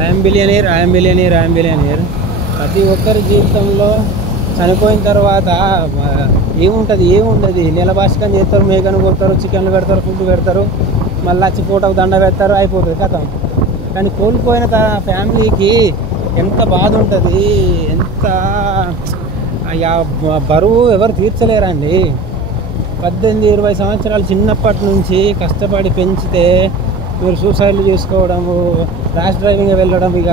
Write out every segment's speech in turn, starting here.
I'm billionaire. ప్రతి ఒక్కరి జీవితంలో చనిపోయిన తర్వాత ఏముండదు. నెల భాషకం చేస్తారు, మేకను కొడతారు, చికెన్లు పెడతారు, ఫుడ్ పెడతారు, మళ్ళీ వచ్చి ఫోటోకు దండ పెడతారు, అయిపోతుంది కథం. కానీ కోల్పోయిన ఫ్యామిలీకి ఎంత బాధ ఉంటుంది, ఎంత బరువు ఎవరు తీర్చలేరండి. 18-20 సంవత్సరాలు చిన్నప్పటి నుంచి కష్టపడి పెంచితే మీరు సూసైడ్లు చేసుకోవడము, ర్యాష్ డ్రైవింగ్ వెళ్ళడం, ఇక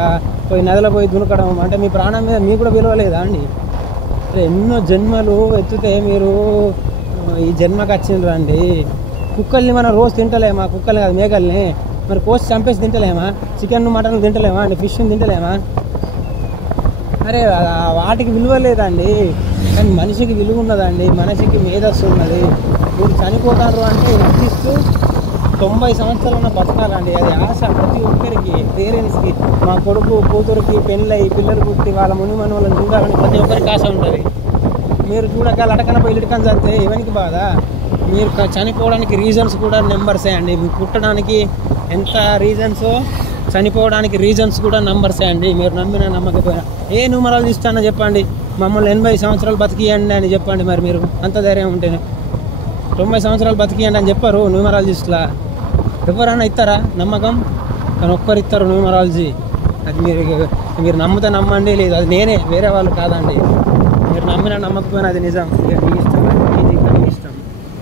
పోయి నదిలో పోయి దునకడం అంటే మీ ప్రాణం మీద మీకు కూడా విలువలేదా అండి? ఎన్నో జన్మలు ఎత్తితే మీరు ఈ జన్మకు వచ్చిండ్రండి. కుక్కల్ని మనం రోజు తింటలేమా? కుక్కల్ని కాదు, మేకల్ని మరి కోసి చంపేసి తింటలేమా? చికెన్ మటన్ తింటలేమా అండి? ఫిష్ తింటలేమా? అరే వాటికి విలువ లేదండి, కానీ మనిషికి విలువ ఉన్నదండి. మనిషికి మేధస్సు ఉన్నది. మీరు చనిపోతారు అంటే నటిస్తూ 90 సంవత్సరాలు బతకాలండి. అది ఆశ ప్రతి ఒక్కరికి, పేరెంట్స్కి. మా కొడుకు కూతురికి పెళ్ళై పిల్లలు పుట్టి వాళ్ళ ముని మనవలను చూడాలని ప్రతి ఒక్కరికి ఆశ ఉంటుంది. మీరు చూడక లటకన పోయి ఇటుకని చదివితే ఎవరికి బాధ? మీరు చనిపోవడానికి రీజన్స్ కూడా నెంబర్సే అండి. మీరు పుట్టడానికి ఎంత రీజన్సో చనిపోవడానికి రీజన్స్ కూడా నెంబర్సే అండి. మీరు నమ్మినా నమ్మకపోయినా ఏ న్యూమరాలజీ ఇస్తానో చెప్పండి, మమ్మల్ని 80 సంవత్సరాలు బతికియండి అని చెప్పండి. మరి మీరు అంత ధైర్యం ఉంటేనే 90 సంవత్సరాలు బతికియండి అని చెప్పారు న్యూమరాలజిస్ట్లా. ఎవరైనా ఇస్తారా నమ్మకం? కానీ ఒక్కరు ఇస్తారు న్యూమరాలజీ. అది మీరు నమ్మితే నమ్మండి, లేదు అది నేనే, వేరే వాళ్ళు కాదండి. మీరు నమ్మినా నమ్మకపోయినా అది నిజం.